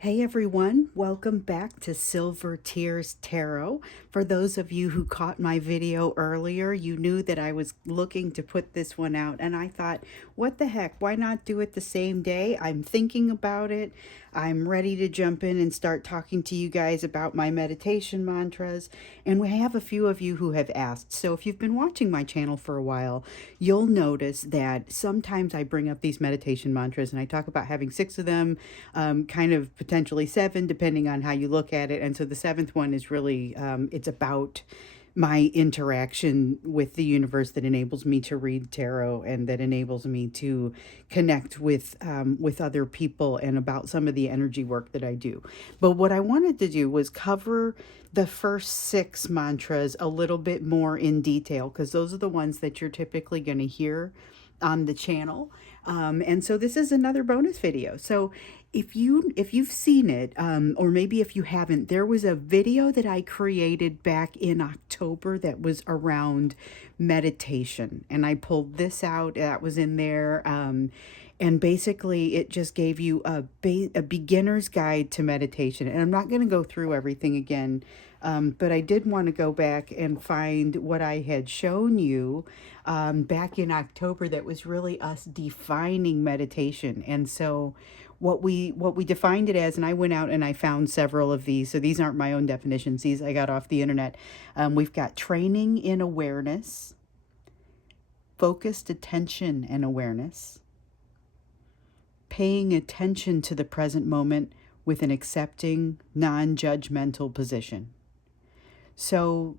Hey everyone, welcome back to Silver Tears Tarot. For those of you who caught my video earlier, you knew that I was looking to put this one out, and I thought, what the heck, why not do it the same day? I'm thinking about it. I'm ready to jump in and start talking to you guys about my meditation mantras, and we have a few of you who have asked. So if you've been watching my channel for a while, you'll notice that sometimes I bring up these meditation mantras and I talk about having 6 of them, kind of potentially 7, depending on how you look at it. And so the 7th one is really, it's about my interaction with the universe that enables me to read tarot and that enables me to connect with other people and about some of the energy work that I do. But what I wanted to do was cover the first 6 mantras a little bit more in detail, because those are the ones that you're typically going to hear on the channel. And so this is another bonus video. So if you've seen it, or maybe if you haven't, there was a video that I created back in October that was around meditation, and I pulled this out that was in there. And basically it just gave you a beginner's guide to meditation. And I'm not going to go through everything again, but I did want to go back and find what I had shown you back in October that was really us defining meditation. And so what we defined it as, and I went out and I found several of these. So these aren't my own definitions. These I got off the internet. We've got training in awareness, focused attention and awareness, paying attention to the present moment with an accepting, non-judgmental position. So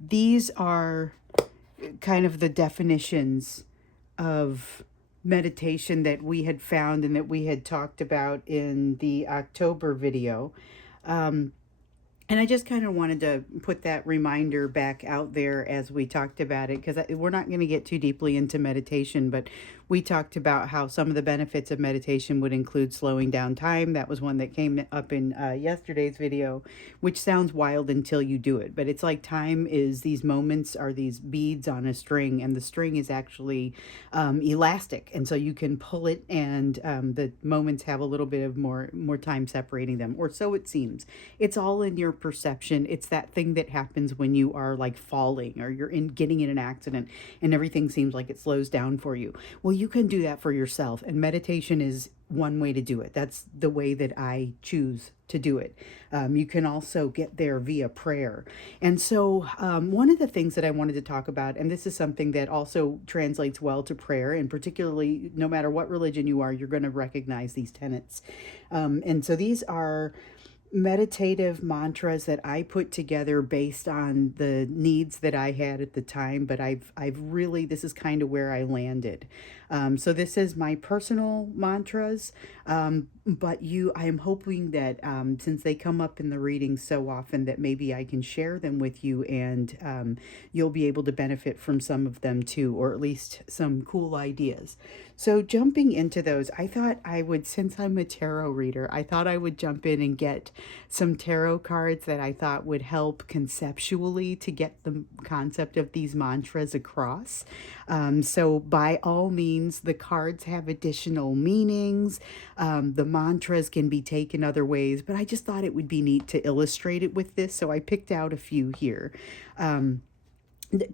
these are kind of the definitions of meditation that we had found and that we had talked about in the October video. And I just kind of wanted to put that reminder back out there as we talked about it, because we're not going to get too deeply into meditation, but we talked about how some of the benefits of meditation would include slowing down time. That was one that came up in yesterday's video, which sounds wild until you do it. But it's like time is, these moments are these beads on a string, and the string is actually elastic. And so you can pull it, and the moments have a little bit of more time separating them, or so it seems. It's all in your perception. It's that thing that happens when you are like falling or you're getting in an accident and everything seems like it slows down for you. Well, you can do that for yourself, and meditation is one way to do it. That's the way that I choose to do it. You can also get there via prayer. And so one of the things that I wanted to talk about, and this is something that also translates well to prayer, and particularly no matter what religion you are, you're going to recognize these tenets. And so these are meditative mantras that I put together based on the needs that I had at the time, but I've really, this is kind of where I landed. So this is my personal mantras, but I am hoping that since they come up in the readings so often, that maybe I can share them with you, and you'll be able to benefit from some of them too, or at least some cool ideas. So jumping into those, I thought I would, since I'm a tarot reader, I thought I would jump in and get some tarot cards that I thought would help conceptually to get the concept of these mantras across. So by all means, the cards have additional meanings. The mantras can be taken other ways, but I just thought it would be neat to illustrate it with this. So I picked out a few here.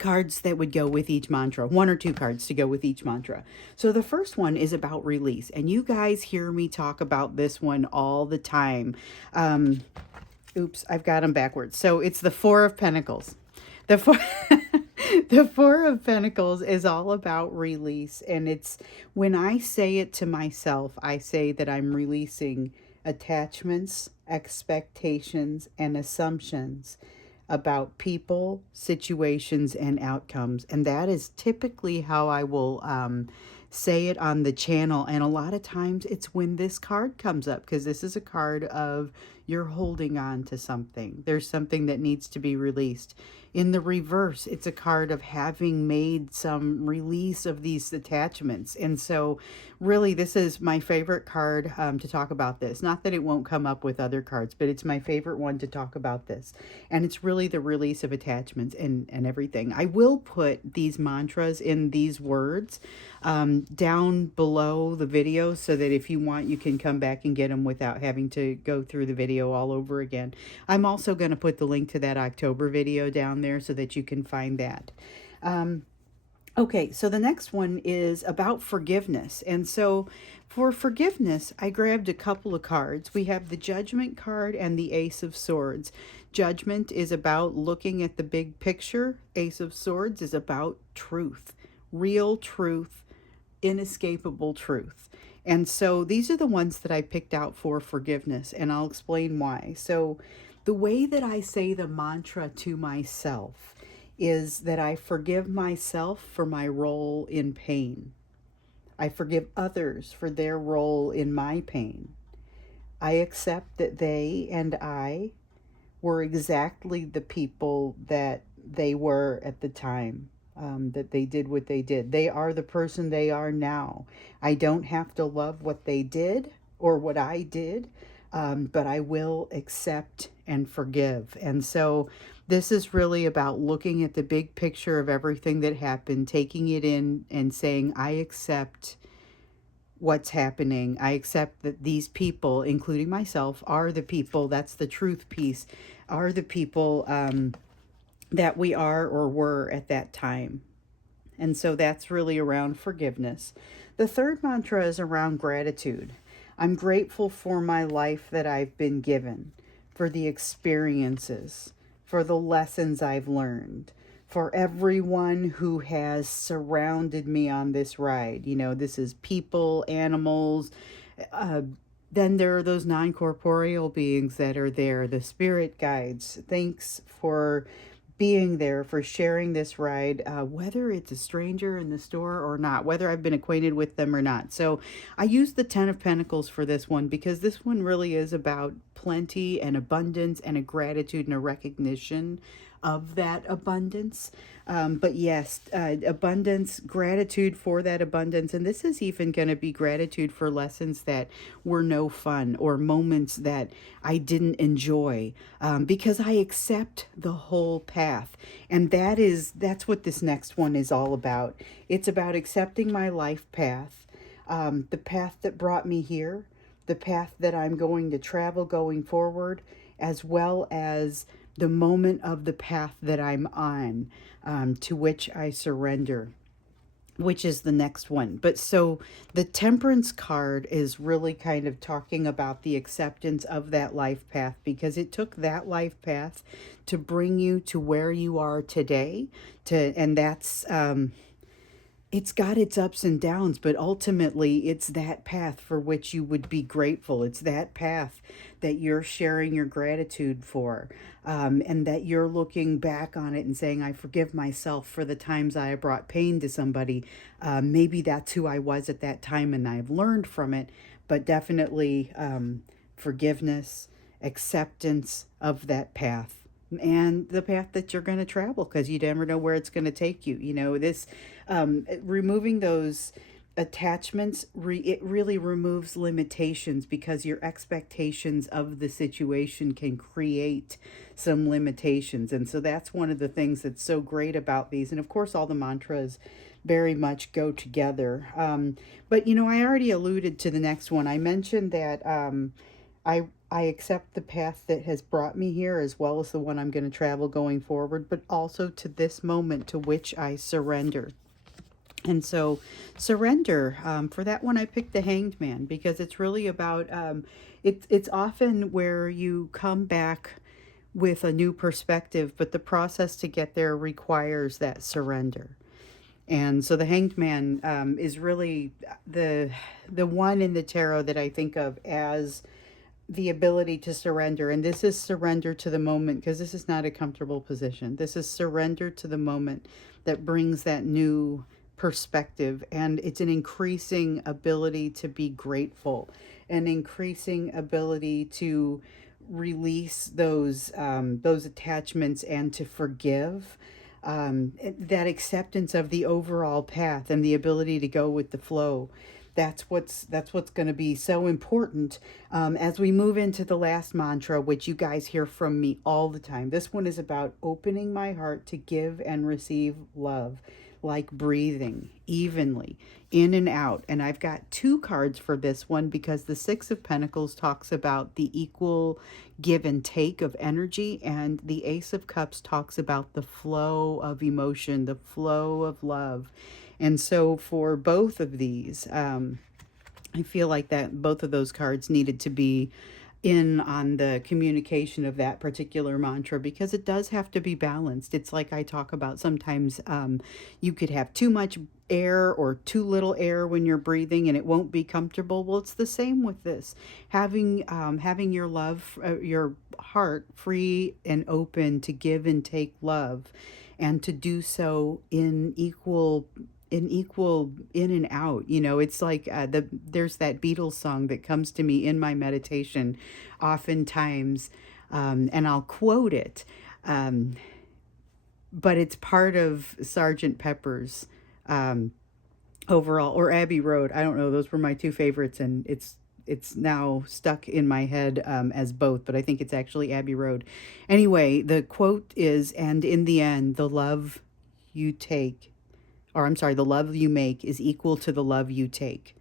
Cards that would go with each mantra, 1 or 2 cards to go with each mantra. So the first one is about release, and you guys hear me talk about this one all the time. Oops, I've got them backwards. So it's the 4 of Pentacles. The 4 the 4 of Pentacles is all about release, and it's, when I say it to myself, I say that I'm releasing attachments, expectations, and assumptions about people, situations, and outcomes. And that is typically how I will say it on the channel. And a lot of times it's when this card comes up, because this is a card of you're holding on to something. There's something that needs to be released. In the reverse, it's a card of having made some release of these attachments. And so really, this is my favorite card to talk about this. Not that it won't come up with other cards, but it's my favorite one to talk about this. And it's really the release of attachments and everything. I will put these mantras in these words down below the video so that if you want, you can come back and get them without having to go through the video all over again. I'm also going to put the link to that October video down there so that you can find that. Okay, so the next one is about forgiveness. And so for forgiveness, I grabbed a couple of cards. We have the Judgment card and the Ace of Swords. Judgment is about looking at the big picture. Ace of Swords is about truth, real truth, inescapable truth. And so these are the ones that I picked out for forgiveness, and I'll explain why. So the way that I say the mantra to myself is that I forgive myself for my role in pain. I forgive others for their role in my pain. I accept that they and I were exactly the people that they were at the time that they did what they did. They are the person they are now. I don't have to love what they did or what I did, but I will accept and forgive. And so this is really about looking at the big picture of everything that happened, taking it in and saying, I accept what's happening. I accept that these people, including myself, are the people, that's the truth piece, are the people that we are or were at that time. And so that's really around forgiveness. The third mantra is around gratitude. I'm grateful for my life that I've been given, for the experiences, for the lessons I've learned, for everyone who has surrounded me on this ride. You know, this is people, animals. Then there are those non-corporeal beings that are there, the spirit guides. Thanks for being there, for sharing this ride, whether it's a stranger in the store or not, whether I've been acquainted with them or not. So I use the Ten of Pentacles for this one because this one really is about plenty and abundance and a gratitude and a recognition of that abundance. But yes, abundance, gratitude for that abundance. And this is even going to be gratitude for lessons that were no fun or moments that I didn't enjoy, because I accept the whole path. And that's what this next one is all about. It's about accepting my life path, the path that brought me here, the path that I'm going to travel going forward, as well as the moment of the path that I'm on, to which I surrender, which is the next one. But so the Temperance card is really kind of talking about the acceptance of that life path, because it took that life path to bring you to where you are today. And that's it's got its ups and downs, but ultimately it's that path for which you would be grateful. It's that path that you're sharing your gratitude for, and that you're looking back on it and saying, I forgive myself for the times I brought pain to somebody. Maybe that's who I was at that time and I've learned from it, but definitely forgiveness, acceptance of that path, and the path that you're going to travel, because you never know where it's going to take you. You know, this removing those attachments, it really removes limitations, because your expectations of the situation can create some limitations. And so that's one of the things that's so great about these. And of course, all the mantras very much go together. But, you know, I already alluded to the next one. I mentioned that I accept the path that has brought me here, as well as the one I'm going to travel going forward, but also to this moment to which I surrender. And so surrender, for that one, I picked the Hanged Man, because it's really about, it's often where you come back with a new perspective, but the process to get there requires that surrender. And so the Hanged Man is really the one in the tarot that I think of as the ability to surrender. And this is surrender to the moment, because this is not a comfortable position. This is surrender to the moment that brings that new perspective. And it's an increasing ability to be grateful, an increasing ability to release those attachments and to forgive. That acceptance of the overall path and the ability to go with the flow. That's what's going to be so important as we move into the last mantra, which you guys hear from me all the time. This one is about opening my heart to give and receive love, like breathing evenly in and out. And I've got two cards for this one because the Six of Pentacles talks about the equal give and take of energy, and the Ace of Cups talks about the flow of emotion, the flow of love. And so for both of these, I feel like that both of those cards needed to be in on the communication of that particular mantra because it does have to be balanced. It's like I talk about sometimes you could have too much air or too little air when you're breathing and it won't be comfortable. Well, it's the same with this. Having your love, your heart free and open to give and take love, and to do so in equal in and out. It's like there's that Beatles song that comes to me in my meditation oftentimes, and I'll quote it, but it's part of Sergeant Pepper's overall, or Abbey Road. I don't know, those were my two favorites, and it's now stuck in my head as both, but I think it's actually Abbey Road. Anyway, the quote is, and in the end, the love you take, or I'm sorry, the love you make is equal to the love you take.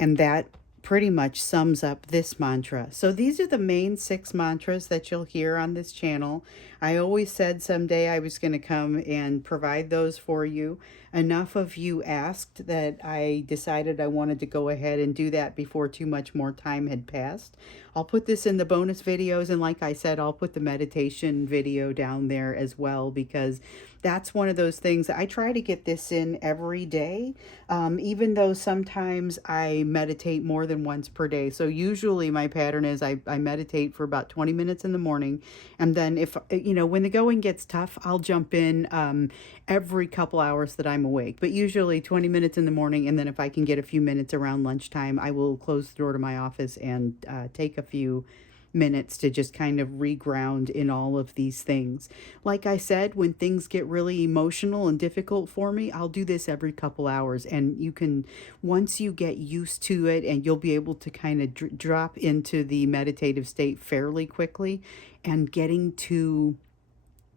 And that pretty much sums up this mantra. So these are the main 6 mantras that you'll hear on this channel. I always said someday I was going to come and provide those for you. Enough of you asked that I decided I wanted to go ahead and do that before too much more time had passed. I'll put this in the bonus videos, and like I said, I'll put the meditation video down there as well, because that's one of those things. I try to get this in every day, even though sometimes I meditate more than once per day. So usually my pattern is I meditate for about 20 minutes in the morning, and then if, when the going gets tough, I'll jump in every couple hours that I'm awake, but usually 20 minutes in the morning, and then if I can get a few minutes around lunchtime, I will close the door to my office and take a few minutes to just kind of reground in all of these things. Like I said, when things get really emotional and difficult for me, I'll do this every couple hours, and you can, once you get used to it, and you'll be able to kind of drop into the meditative state fairly quickly, and getting to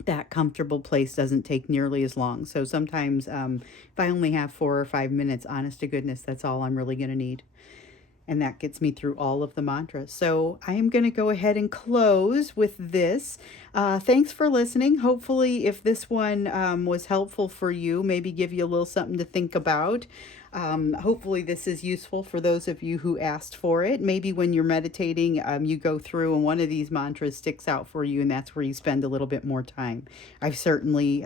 that comfortable place doesn't take nearly as long. So sometimes if I only have 4 or 5 minutes, honest to goodness, that's all I'm really going to need. And that gets me through all of the mantras. So I am going to go ahead and close with this. Thanks for listening. Hopefully, if this one was helpful for you, maybe give you a little something to think about. Hopefully this is useful for those of you who asked for it. Maybe when you're meditating, you go through and one of these mantras sticks out for you, and that's where you spend a little bit more time. I've certainly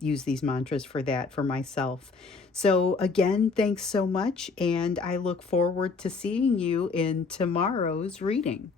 used these mantras for that for myself. So again, thanks so much, and I look forward to seeing you in tomorrow's reading.